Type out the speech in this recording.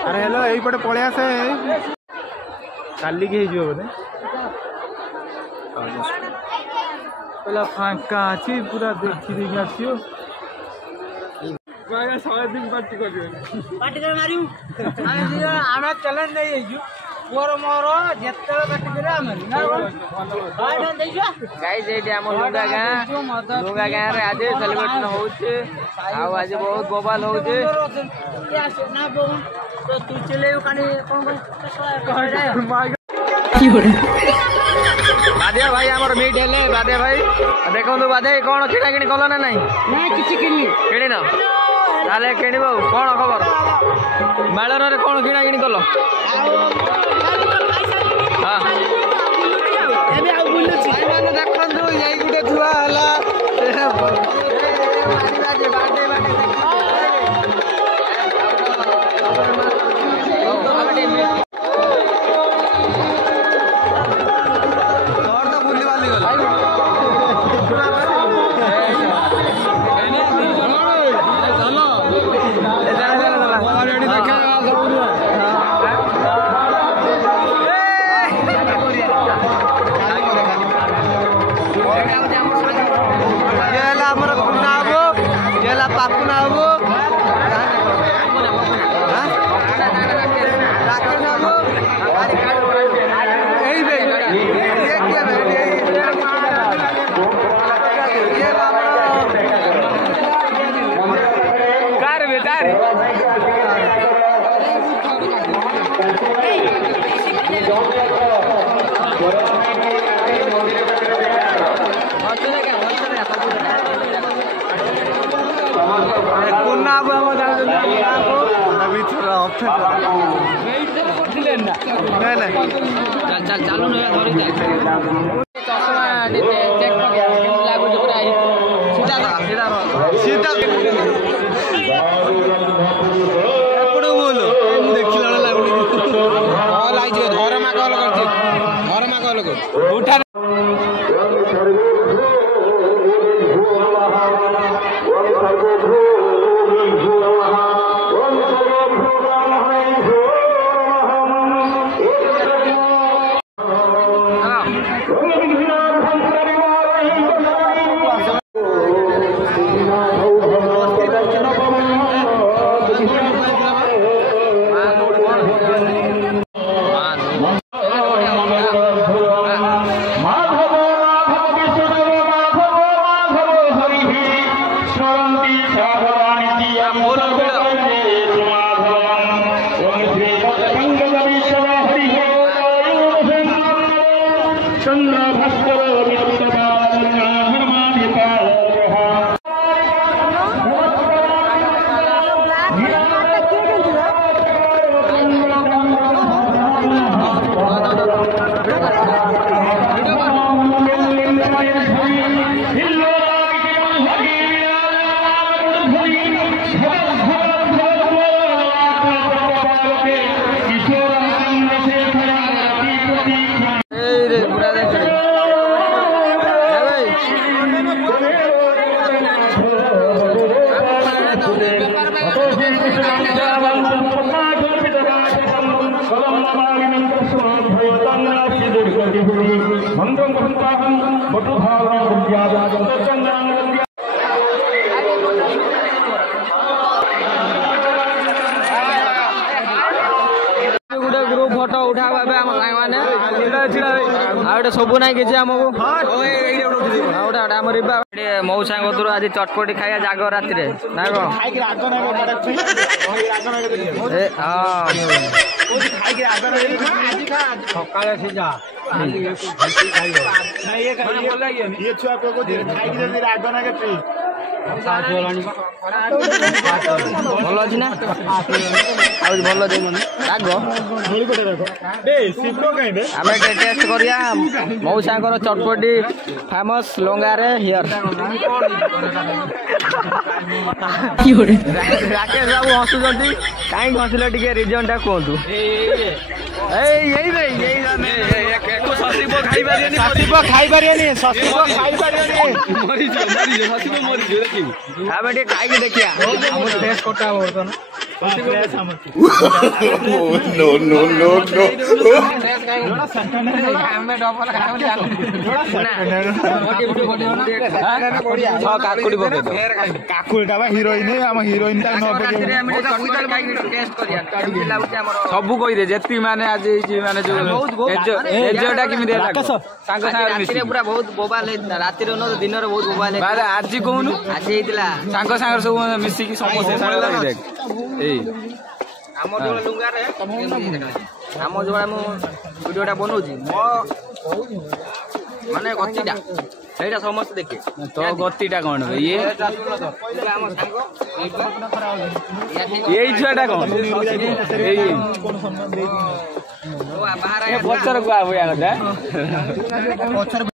अरे हेलो यही पटे पड़े आसे काली के हिजो बोले पहला फांका अछि पूरा देखि देखि आसियो बागा 100 दिन पार्टी कर मारियो आमे चैलेंज नै हिजो मोर मोर जेते पार्टी करे आमे ना बाडन दैछो गाइस एटी हम लुंगा गां रे आज सेलिब्रेशन होउछे आ आज बहुत बवाल होउछे ना बो तो तू चले कानी कोन बादे भाई हमर मीट हेले बादे भाई देखो तो बादे कोन किना किनी कलो ना नहीं ना किछि किनी न ताले किनिबो कोन खबर मेलर रे कोन किना किनी कलो हां एबे आ बुलुची भाई माने देखंदो एई गुटे छुआ हला बादे चल चालू न धरी जाए चश्मा चेक लागु पूरा सीधा सीधा एपड़ो बोलो देखिला लागुनी कॉल आई जे धरमा कॉल कर उठा ग्रुप फोटो उठा सब ना कि मऊसा आज चटपटी खाया जाग राति ना भल अच्छी ना भल आम टेस्ट करिया मऊसा चटपटी फेमस लोंगारे हियर राकेश बाबू हसुंट कहीं हसिले टे रिजन टा कहतु खाई देखिया ସବୁ କହିଦେ ଯେତିକି ମାନେ ଆଜି ମାନେ ଏଜଟା କେମିତି ପୁରା ବହୁତ ବୋବାଲ ହେଇଥିଲା ରାତିରେ ଦିନରେ ବହୁତ ବୋବାଲ ହେଇଥିଲା ଆଜି କହୁନୁ ଆଜି ହେଇଥିଲା ସାଙ୍ଗ ସାଙ୍ଗରେ ସବୁ ମିଶିକି ସମସ୍ତେ ଏଇ ଆମ ଯୋଉ ଲୁଗାରେ ଆମ ଯୋଉ ମୁଁ ଭିଡିଓଟା ବନଉଛି ମୋ ମାନେ ଗତିଟା ସେଇଟା ସମସ୍ତେ ଦେଖେ ତୋ ଗତିଟା କଣ ଇଏ ଆମ ସାଙ୍ଗ ଏଇ ଛୁଆଟା କଣ ଏଇ ବାହାର ପଛର କୁଆ ଭଳିଆ କଥା ପଛର